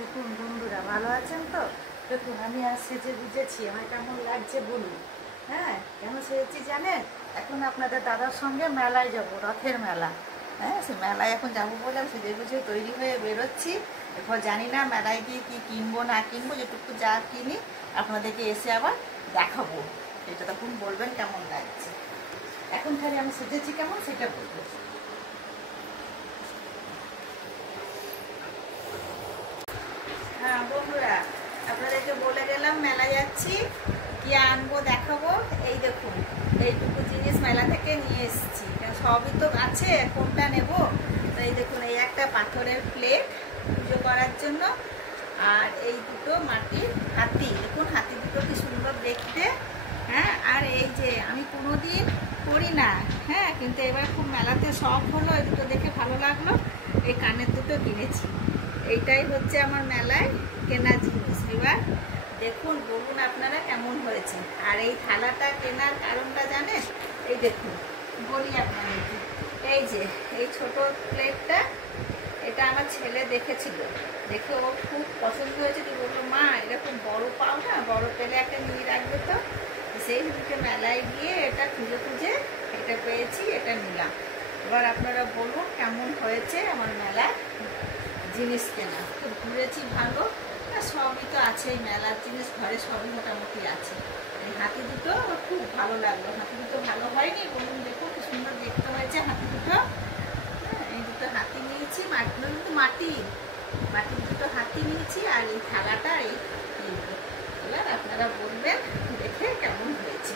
দেখুন বন্ধুরা, ভালো আছেন তো? দেখুন আমি আজ সেজে গুজেছি, আমার কেমন লাগছে বলুন। হ্যাঁ, কেন সেজেছি জানেন? এখন আপনাদের দাদার সঙ্গে মেলায় যাব, রথের মেলা। হ্যাঁ, সে মেলায় এখন যাবো বলে আমি সেজে গুজে তৈরি হয়ে বেরোচ্ছি। এরপর জানি না মেলায় গিয়ে কী কিনবো না কিনবো, যেটুকু যা কিনি আপনাদেরকে এসে আবার দেখাবো। এটা তখন বলবেন কেমন লাগছে। এখন খালি আমি সেজেছি কেমন সেটা বলবো। হ্যাঁ বন্ধুরা, আপনাদেরকে বলে গেলাম মেলায় যাচ্ছি, কি আনবো দেখাবো। এই দেখুন, এইটুকু জিনিস মেলা থেকে নিয়ে এসেছি। সবই তো আছে, কোনটা নেব? তো এই দেখুন, এই একটা পাথরের প্লেট পুজো করার জন্য, আর এই দুটো মাটির হাতি। দেখুন হাতি দুটো কি সুন্দর দেখতে। হ্যাঁ, আর এই যে আমি কোনোদিন করি না, হ্যাঁ, কিন্তু এবার খুব মেলাতে শখ হলো, এই দুটো দেখে ভালো লাগলো, এই কানের দুটো কিনেছি। এইটাই হচ্ছে আমার মেলায় কেনা জিনিস। এবার দেখুন, বলুন আপনারা কেমন হয়েছে। আর এই থালাটা কেনার কারণটা জানেন? এই দেখুন, বলি আপনাদেরকে। এই যে এই ছোট প্লেটটা, এটা আমার ছেলে দেখেছিল, দেখে ও খুব পছন্দ হয়েছে। তো বললো, মা এরকম বড় পাও না, বড় পেলে একটা নিয়ে রাখবে তো। সেই দিকে মেলায় গিয়ে এটা খুঁজে খুঁজে এটা পেয়েছি, এটা নিলাম। এবার আপনারা বলুন কেমন হয়েছে আমার মেলার জিনিস কেনা। তো ঘুরেছি ভালো, সবই তো আছেই, মেলার জিনিস ঘরে সবই মোটামুটি আছে। এই হাতি দুটো খুব ভালো লাগলো। হাতি দুটো ভালো হয়নি বলুন? দেখুন কি সুন্দর দেখতে হয়েছে হাতি দুটো। এই দুটো হাতি নিয়েছি, মাটিগুলো কিন্তু মাটির দুটো হাতি নিয়েছি, আর এই থালাটা এই তিনটে। এবার আপনারা বলবেন দেখে কেমন হয়েছে।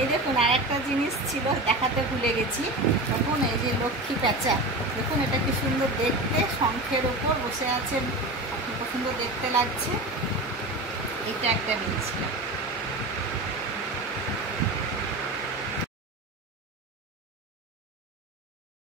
এই দেখুন, আর একটা জিনিস ছিল দেখাতে ভুলে গেছি। তখন এই যে লক্ষ্মী প্যাঁচা, দেখুন এটা কি সুন্দর দেখতে, শঙ্খের ওপর বসে আছে, খুব সুন্দর দেখতে লাগছে। এটা একটা নিয়েছিলাম।